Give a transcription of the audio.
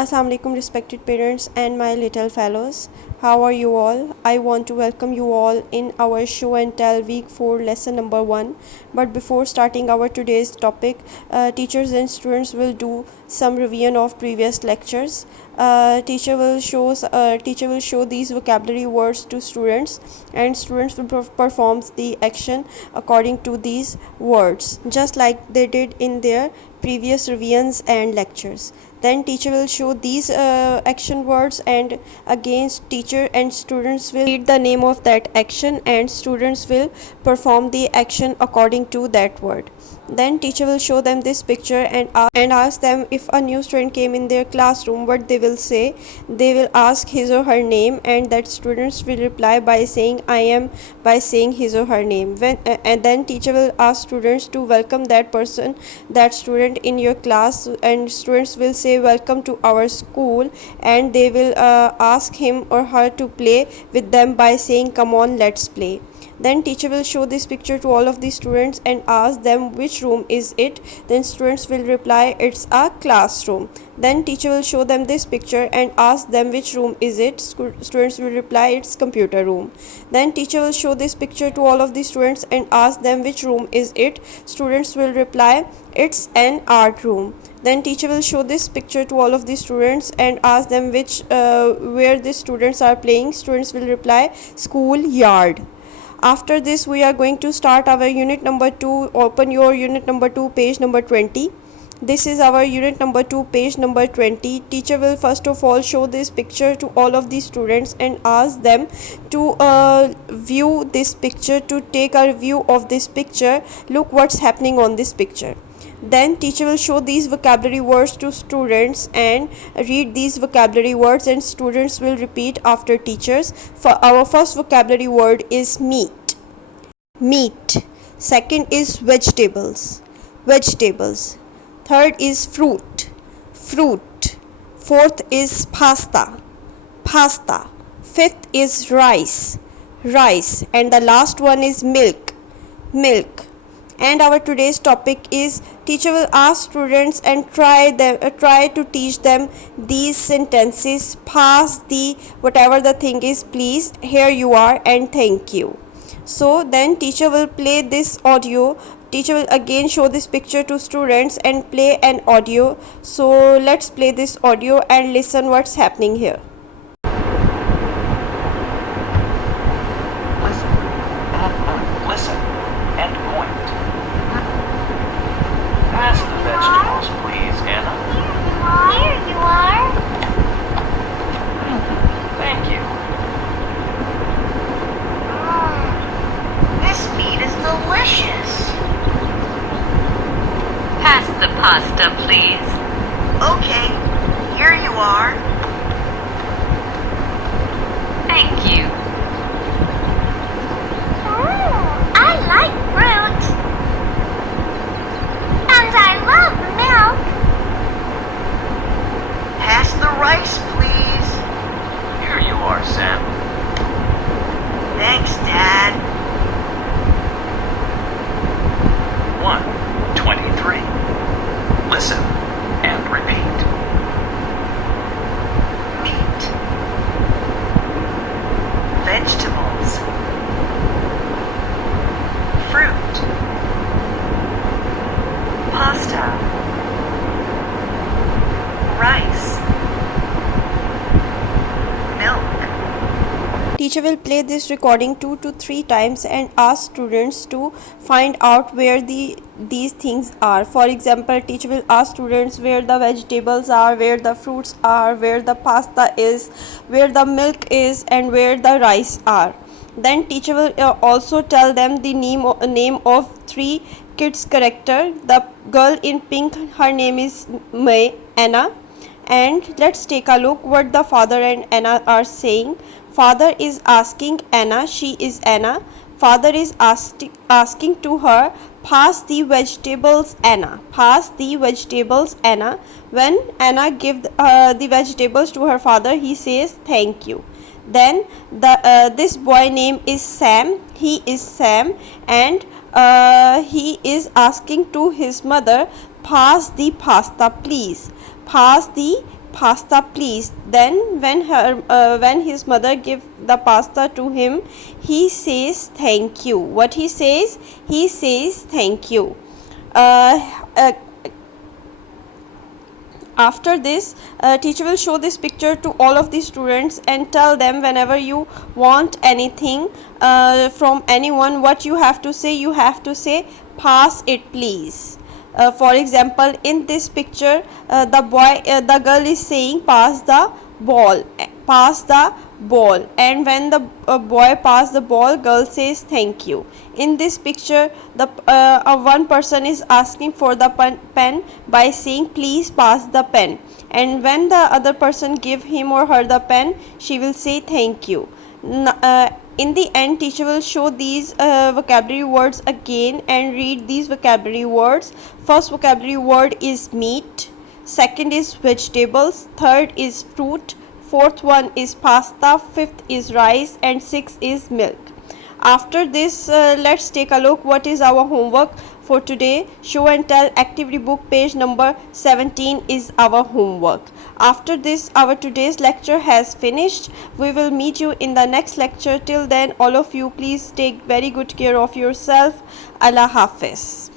Assalamu alaikum respected parents and my little fellows. How are you all? I want to welcome you all in our show and tell week 4 lesson number 1. But before starting our today's topic, teachers and students will do some revision of previous lectures. Teacher will show these vocabulary words to students and students will perform the action according to these words just like they did in their previous revisions and lectures. Then teacher will show these action words and again teacher and students will read the name of that action and students will perform the action according to that word. Then teacher will show them this picture and ask them if a new student came in their classroom what they will say. They will ask his or her name and that students will reply by saying I am by saying his or her name. And then teacher will ask students to welcome that person, that student in your class, and students will say welcome to our school and they will ask him or her to play with them by saying come on, let's play. Then teacher will show this picture to all of the students and ask them which room is it. Then students will reply it's a classroom. Then teacher will show them this picture and ask them which room is it. Students will reply it's computer room. Then teacher will show this picture to all of the students and ask them which room is it. Students will reply it's an art room. Then teacher will show this picture to all of the students and ask them where the students are playing. Students will reply school yard. After this we are going to start our unit number 2. Open your unit number 2 page number 20. This is our unit number 2 page number 20. Teacher will first of all show this picture to all of the students and ask them to view this picture, to take a view of this picture. Look what's happening on this picture. Then teacher will show these vocabulary words to students and read these vocabulary words and students will repeat after teachers. For our first vocabulary word is meat. Meat. Second is vegetables. Vegetables. Third is fruit. Fruit. Fourth is pasta. Pasta. Fifth is rice. Rice. And the last one is milk. Milk. And our today's topic is teacher will ask students and try to teach them these sentences. Pass the whatever the thing is, please, here you are and thank you. So then teacher will play this audio. Teacher will again show this picture to students and play an audio. So let's play this audio and listen what's happening here. Listen and point. Pass the vegetables, please, Anna. Here you are. Thank you. This meat is delicious. Pass the pasta, please. Okay, here you are. Thank you. I like fruit. And I love milk. Pass the rice, please. Here you are, Sam. Thanks, Dad. 123. Listen and repeat. Meat. Vegetables. Fruit. Pasta. Rice. Milk. Teacher will play this recording 2 to 3 times and ask students to find out where these things are. For example, teacher will ask students where the vegetables are, where the fruits are, where the pasta is, where the milk is, and where the rice are. Then teacher will also tell them the name of 3 kids character. The girl in pink, her name is Anna. And let's take a look what the father and Anna are saying. Father is asking Anna, she is Anna. Father is asking to her, pass the vegetables, Anna. Pass the vegetables, Anna. When Anna gives the vegetables to her father, he says thank you. Then this boy name is Sam. He is Sam and he is asking to his mother, pass the pasta please. Pass the pasta please. Then when his mother give the pasta to him, he says thank you. What he says? He says thank you. After this, teacher will show this picture to all of the students and tell them, whenever you want anything from anyone, what you have to say? You have to say pass it please. For example, in this picture, the girl is saying pass the ball, and when the boy pass the ball, girl says thank you. In this picture, the one person is asking for the pen by saying please pass the pen, and when the other person give him or her the pen, she will say thank you. In the end, teacher will show these vocabulary words again and read these vocabulary words. First vocabulary word is meat, second is vegetables, third is fruit, fourth one is pasta, fifth is rice, and sixth is milk. After this, let's take a look what is our homework for today. Show and tell activity book page number 17 is our homework. After this, our today's lecture has finished. We will meet you in the next lecture. Till then, all of you please take very good care of yourself. Allah Hafiz.